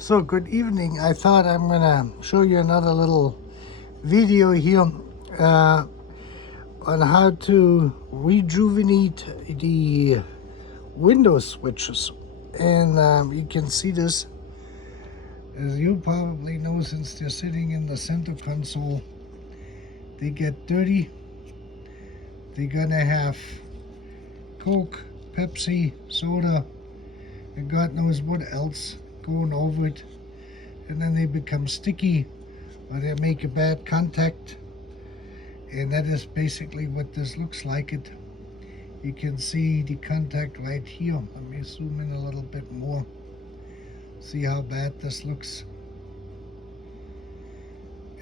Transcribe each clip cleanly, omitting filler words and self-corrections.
So good evening. I thought I'm gonna show you another little video here on how to rejuvenate the window switches. And you can see this, as you probably know, since they're sitting in the center console. They get dirty. They're gonna have Coke, Pepsi, soda, and God knows what else going over it, and then they become sticky or they make a bad contact, and that is basically what this looks like. You can see the contact right here. Let me zoom in a little bit more. See how bad this looks.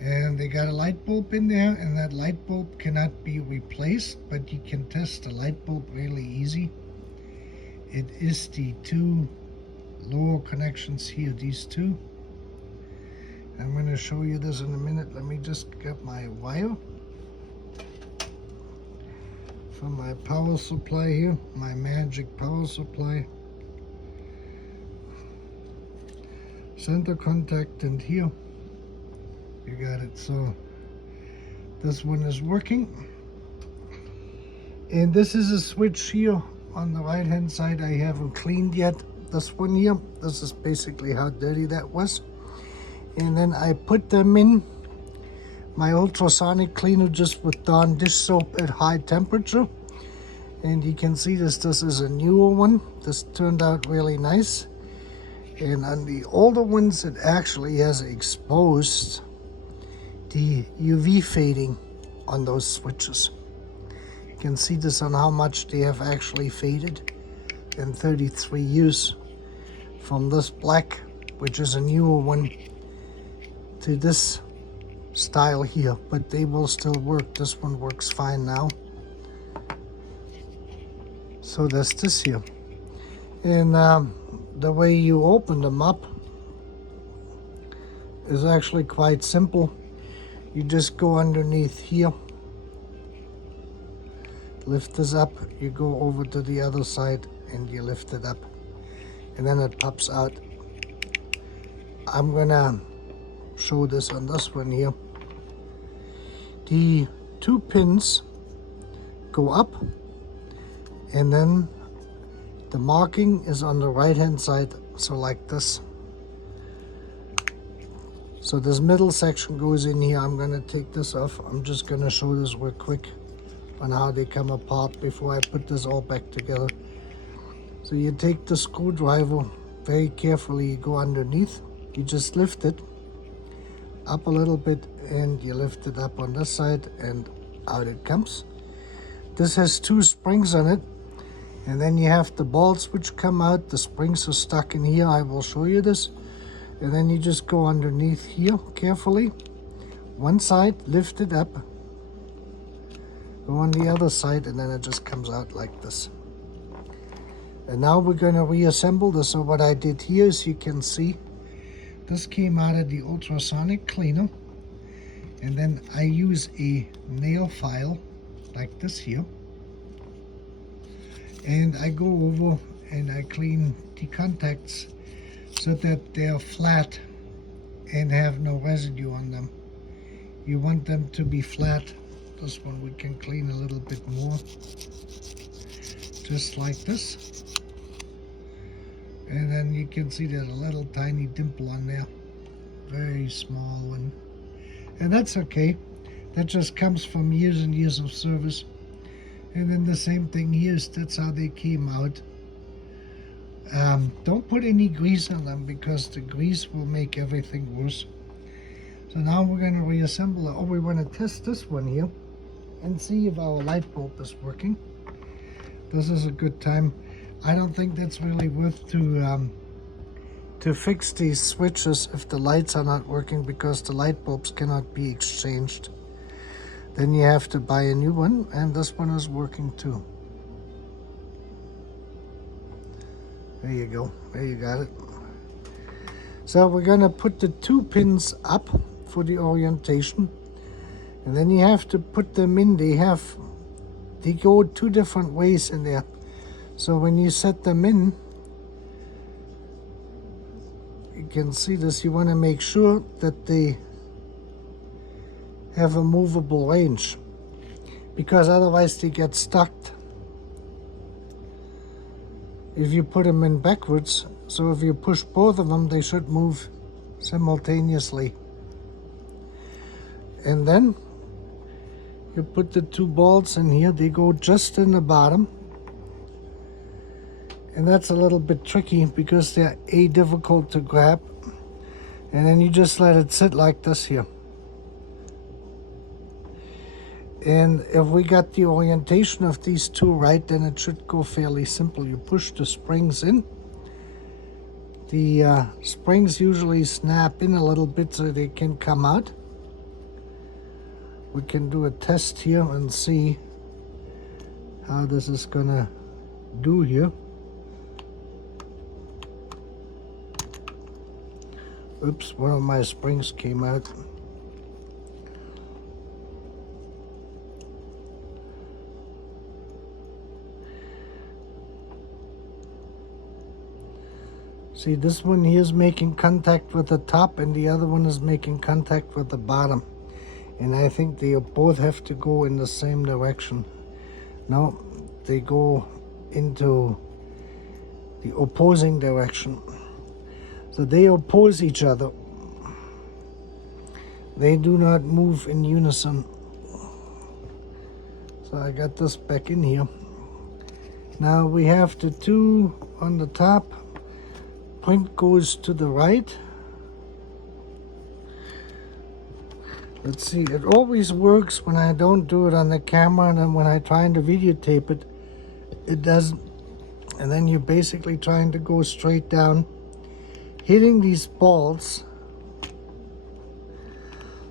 And they got a light bulb in there, and that light bulb cannot be replaced, but you can test the light bulb really easy. It is the two lower connections here, these two. I'm going to show you this in a minute. Let me just get my wire from my power supply here, my magic power supply. Center contact, and here you got it. So this one is working, and this is a switch here on the right hand side I haven't cleaned yet. This one here, this is basically how dirty that was. And then I put them in my ultrasonic cleaner just with Dawn dish soap at high temperature. And you can see this is a newer one. This turned out really nice. And on the older ones, it actually has exposed the UV fading on those switches. You can see this on how much they have actually faded in 33 years, from this black, which is a newer one, to this style here, but they will still work. This one works fine now. So that's this here. And the way you open them up is actually quite simple. You just go underneath here, lift this up, you go over to the other side and you lift it up, and then it pops out. I'm gonna show this on this one here. The two pins go up, and then the marking is on the right hand side, so like this. So this middle section goes in here. I'm gonna take this off. I'm just gonna show this real quick on how they come apart before I put this all back together. So you take the screwdriver very carefully, you go underneath, you just lift it up a little bit, and you lift it up on this side, and out it comes. This has two springs on it, and then you have the bolts which come out. The springs are stuck in here. I will show you this. And then you just go underneath here carefully, one side, lift it up, go on the other side, and then it just comes out like this. And now we're going to reassemble this. So what I did here is, you can see this came out of the ultrasonic cleaner, and then I use a nail file like this here, and I go over and I clean the contacts so that they're flat and have no residue on them. You want them to be flat. This one we can clean a little bit more, just like this. And then you can see there's a little tiny dimple on there, very small one. And that's okay. That just comes from years and years of service. And then the same thing here, that's how they came out. Don't put any grease on them, because the grease will make everything worse. So now we're going to reassemble it. Oh, we want to test this one here and see if our light bulb is working. This is a good time. I don't think that's really worth to fix these switches if the lights are not working, because the light bulbs cannot be exchanged. Then you have to buy a new one, and this one is working too. There you go. There you got it. So we're going to put the two pins up for the orientation, and then you have to put them in. They go two different ways in there. So when you set them in, you can see this, you want to make sure that they have a movable range, because otherwise they get stuck if you put them in backwards. So if you push both of them, they should move simultaneously. And then you put the two balls in here, they go just in the bottom. And that's a little bit tricky because they're difficult to grab. And then you just let it sit like this here. And if we got the orientation of these two right, then it should go fairly simple. You push the springs in. The springs usually snap in a little bit so they can come out. We can do a test here and see how this is gonna do here. Oops, one of my springs came out. See, this one here is making contact with the top and the other one is making contact with the bottom. And I think they both have to go in the same direction. No, they go into the opposing direction. So they oppose each other. They do not move in unison. So I got this back in here. Now we have the two on the top. Point goes to the right. Let's see, it always works when I don't do it on the camera, and then when I try to videotape it, it doesn't. And then you're basically trying to go straight down, hitting these balls.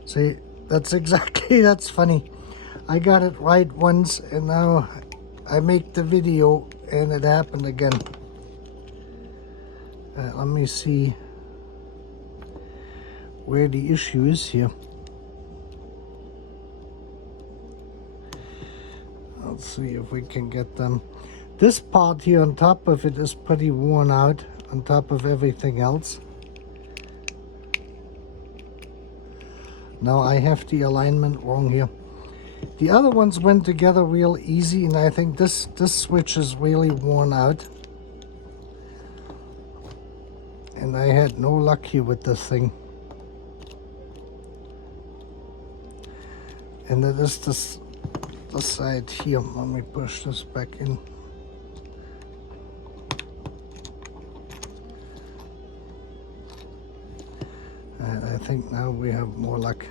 See, that's exactly, that's funny. I got it right once, and now I make the video, and it happened again. Let me see where the issue is here. Let's see if we can get them. This part here on top of it is pretty worn out on top of everything else. Now I have the alignment wrong here. The other ones went together real easy, and I think this switch is really worn out. And I had no luck here with this thing. And it is this side here. Let me push this back in. And I think now we have more luck.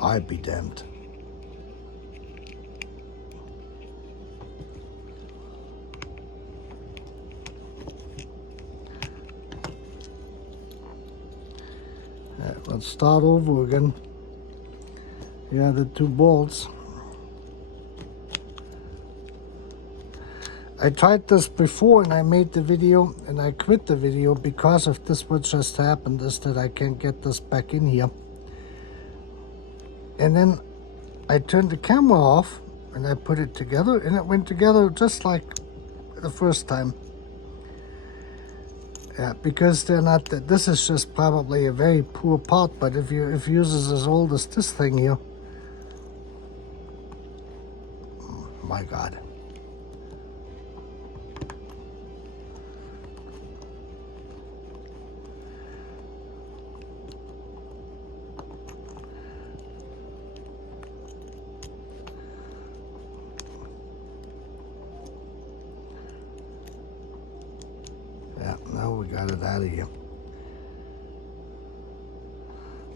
I be damned. Let's start over again. Yeah, the two bolts. I tried this before and I made the video and I quit the video because of this. What just happened is that I can't get this back in here. And then I turned the camera off and I put it together, and it went together just like the first time. Yeah, because they're not, this is just probably a very poor part, but if yours is as old as this thing here, my God. Yeah, now we got it out of here.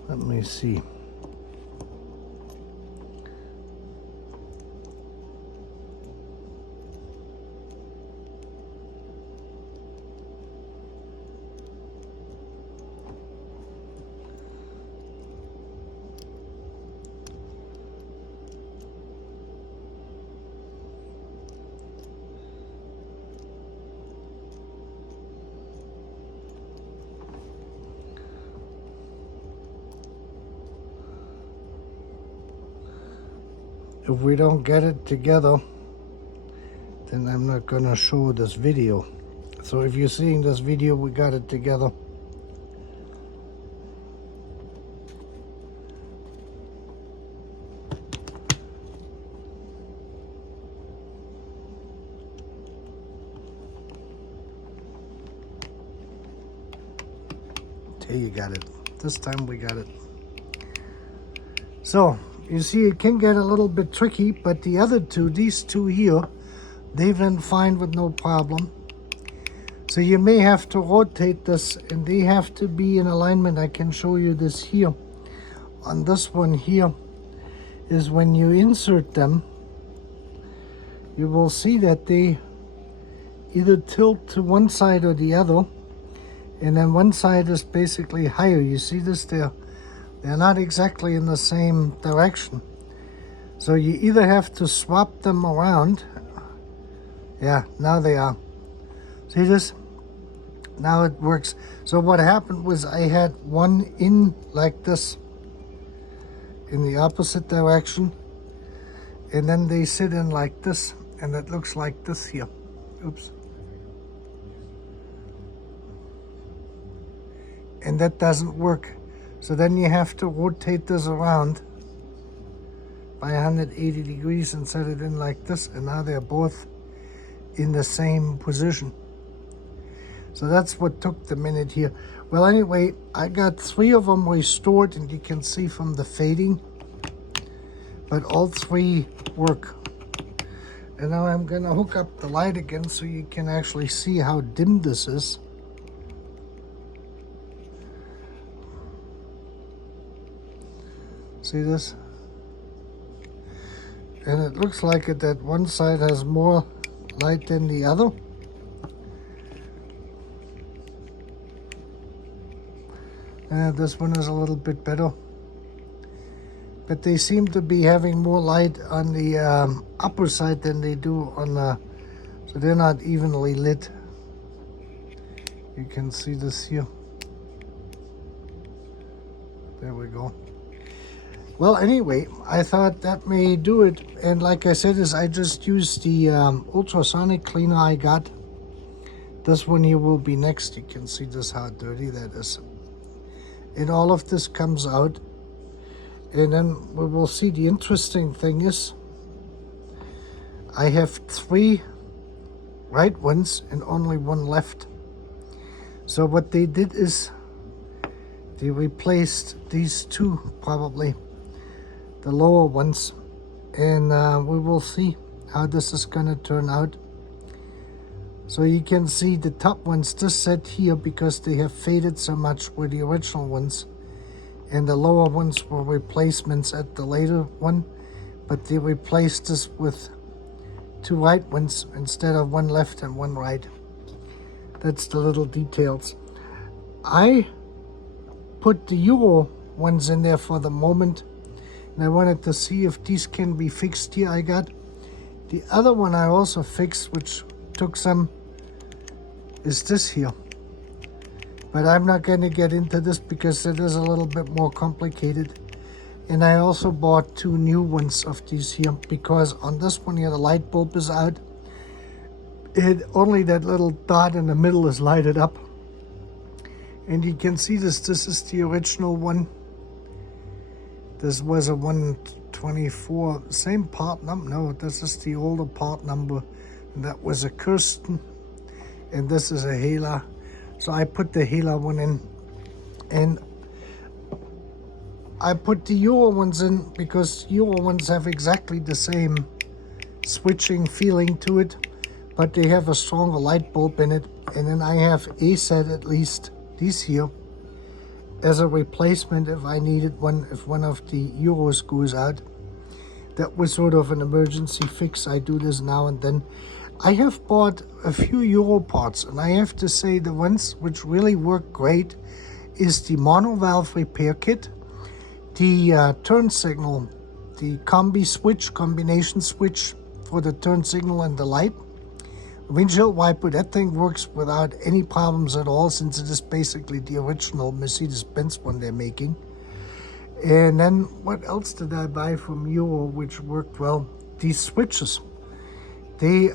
Let me see. if we don't get it together, then I'm not gonna show this video. So if you're seeing this video, we got it together. There you got it. This time we got it. So you see it can get a little bit tricky, but the other two, these two here, they've been fine with no problem. So you may have to rotate this and they have to be in alignment. I can show you this here. On this one here is when you insert them, you will see that they either tilt to one side or the other. And then one side is basically higher. You see this there? They're not exactly in the same direction. So you either have to swap them around. Yeah, now they are. See this? Now it works. So what happened was I had one in like this in the opposite direction. And then they sit in like this. And it looks like this here. Oops. And that doesn't work. So then you have to rotate this around by 180 degrees and set it in like this. And now they're both in the same position. So that's what took the minute here. Well, anyway, I got 3 of them restored, and you can see from the fading. But all 3 work. And now I'm gonna hook up the light again so you can actually see how dim this is. See this? And it looks like it that one side has more light than the other. And this one is a little bit better. But they seem to be having more light on the upper side than they do on the... So they're not evenly lit. You can see this here. There we go. Well, anyway, I thought that may do it. And like I said, I just used the ultrasonic cleaner I got. This one here will be next. You can see just how dirty that is. And all of this comes out. And then we will see. The interesting thing is, I have 3 right ones and only 1 left. So what they did is they replaced these 2 probably. The lower ones, and we will see how this is going to turn out. So you can see the top ones just set here because they have faded so much were the original ones, and the lower ones were replacements at the later one, but they replaced this with 2 right ones instead of 1 left and 1 right. That's the little details. I put the Euro ones in there for the moment. And I wanted to see if these can be fixed here. I got the other one I also fixed, which took some, is this here. But I'm not going to get into this because it is a little bit more complicated. And I also bought 2 new ones of these here because on this one here the light bulb is out. Only that little dot in the middle is lighted up. And you can see this is the original one. This was a 124, same part number. No, this is the older part number. And that was a Kirsten. And this is a Hela. So I put the Hela one in. And I put the Euro ones in because Euro ones have exactly the same switching feeling to it. But they have a stronger light bulb in it. And then I have a set, at least these here, as a replacement if I needed one, if one of the Euros goes out. That was sort of an emergency fix. I do this now and then. I have bought a few Euro parts, and I have to say the ones which really work great is the mono valve repair kit, the turn signal, the combination switch for the turn signal and the light. Windshield wiper, that thing works without any problems at all since it is basically the original Mercedes-Benz one they're making. And then what else did I buy from Euro which worked well? These switches. They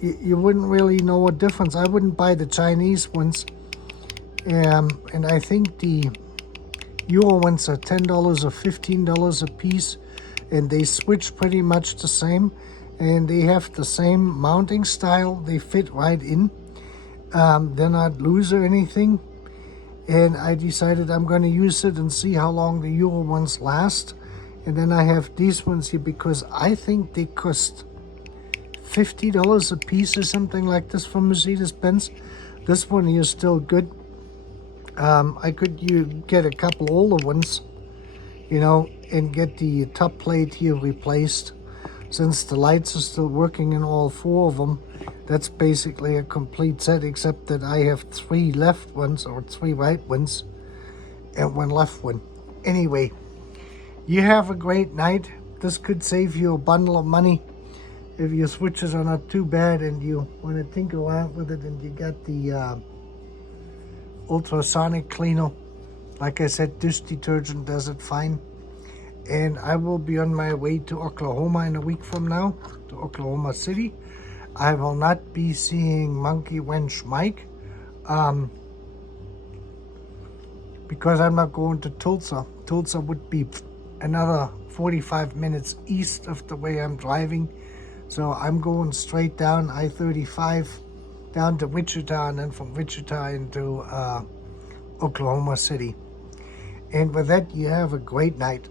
you wouldn't really know a difference. I wouldn't buy the Chinese ones. And I think the Euro ones are $10 or $15 a piece, and they switch pretty much the same, and they have the same mounting style. They fit right in. They're not loose or anything. And I decided I'm going to use it and see how long the Euro ones last. And then I have these ones here because I think they cost $50 a piece or something like this from Mercedes-Benz. This one here is still good. I could get a couple older ones, you know, and get the top plate here replaced. Since the lights are still working in all four of them, that's basically a complete set, except that I have 3 left ones or 3 right ones and 1 left one. Anyway, you have a great night. This could save you a bundle of money if your switches are not too bad and you want to tinker around with it, and you got the Ultrasonic cleaner. Like I said, dish detergent does it fine. And I will be on my way to Oklahoma in a week from now, to Oklahoma City. I will not be seeing Monkey Wench Mike because I'm not going to Tulsa. Tulsa would be another 45 minutes east of the way I'm driving. So I'm going straight down I-35 down to Wichita, and then from Wichita into Oklahoma City. And with that, you have a great night.